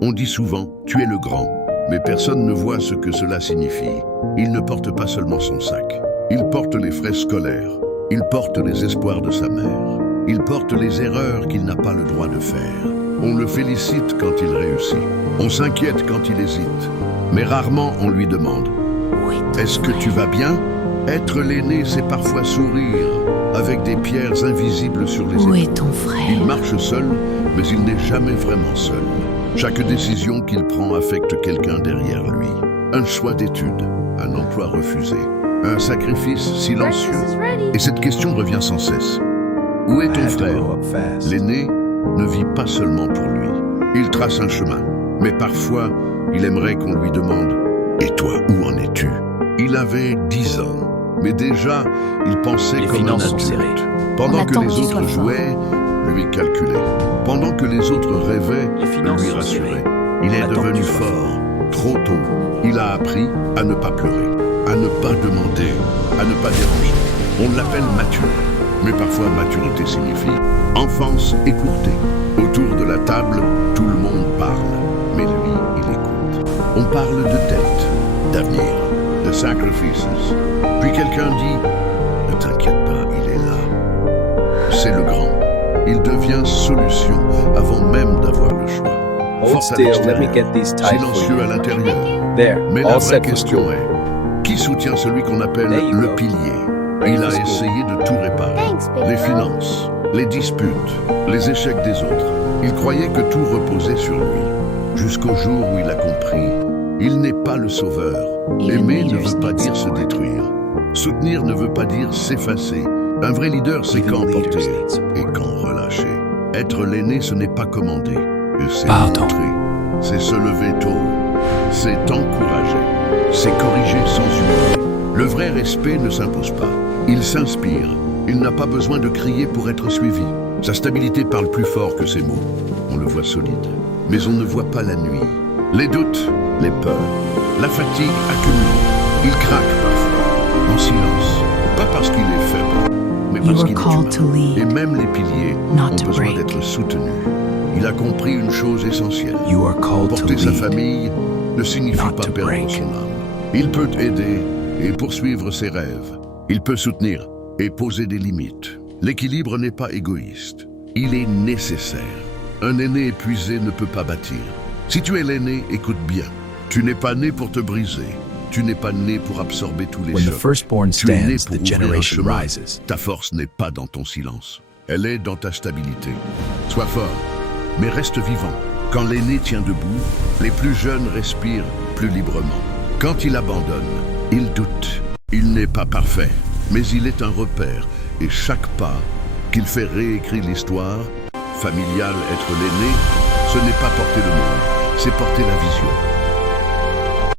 On dit souvent « tu es le grand », mais personne ne voit ce que cela signifie. Il ne porte pas seulement son sac. Il porte les frais scolaires. Il porte les espoirs de sa mère. Il porte les erreurs qu'il n'a pas le droit de faire. On le félicite quand il réussit. On s'inquiète quand il hésite. Mais rarement on lui demande « Est-ce que tu vas bien ?» Être l'aîné, c'est parfois sourire, avec des pierres invisibles sur les épaules. Où est ton frère? Il marche seul, mais il n'est jamais vraiment seul. Chaque décision qu'il prend affecte quelqu'un derrière lui. Un choix d'études, un emploi refusé, un sacrifice silencieux. Et cette question revient sans cesse. Où est ton frère? L'aîné ne vit pas seulement pour lui. Il trace un chemin, mais parfois, il aimerait qu'on lui demande « Et toi, où en es-tu » Il avait 10 ans. Mais déjà, il pensait comme un adulte. Pendant que les autres jouaient, lui calculait. Pendant que les autres rêvaient, lui rassurait. Il est devenu fort, trop tôt. Il a appris à ne pas pleurer, à ne pas demander, à ne pas déranger. On l'appelle mature. Mais parfois, maturité signifie enfance écourtée. Autour de la table, tout le monde parle. Mais lui, il écoute. On parle de dette, d'avenir, de sacrifices. Puis quelqu'un dit « Ne t'inquiète pas, il est là ». C'est le grand. Il devient solution avant même d'avoir le choix. Fort à l'extérieur, silencieux à l'intérieur. Mais la vraie question est, qui soutient celui qu'on appelle le pilier? Il a essayé de tout réparer. Les finances, les disputes, les échecs des autres. Il croyait que tout reposait sur lui. Jusqu'au jour où il a compris, il n'est pas le sauveur. Aimer ne veut pas dire se détruire. Soutenir ne veut pas dire s'effacer. Un vrai leader, c'est quand porter et quand relâcher. Être l'aîné, ce n'est pas commander. Et c'est montrer. C'est se lever tôt. C'est encourager. C'est corriger sans humilier. Le vrai respect ne s'impose pas. Il s'inspire. Il n'a pas besoin de crier pour être suivi. Sa stabilité parle plus fort que ses mots. On le voit solide. Mais on ne voit pas la nuit. Les doutes, les peurs, la fatigue accumulée. Il craque parfois, en silence. Pas parce qu'il est faible, mais parce qu'il est humain. Et même les piliers ont besoin d'être soutenus. Il a compris une chose essentielle. Porter sa famille ne signifie pas perdre son âme. Il peut aider et poursuivre ses rêves. Il peut soutenir et poser des limites. L'équilibre n'est pas égoïste. Il est nécessaire. Un aîné épuisé ne peut pas bâtir. Si tu es l'aîné, écoute bien. Tu n'es pas né pour te briser. Tu n'es pas né pour absorber tous les chocs. Tu es né pour ouvrir un chemin. Ta force n'est pas dans ton silence. Elle est dans ta stabilité. Sois fort, mais reste vivant. Quand l'aîné tient debout, les plus jeunes respirent plus librement. Quand il abandonne, il doute. Il n'est pas parfait, mais il est un repère. Et chaque pas qu'il fait réécrire l'histoire, familiale, être l'aîné, ce n'est pas porter le monde, c'est porter la vision.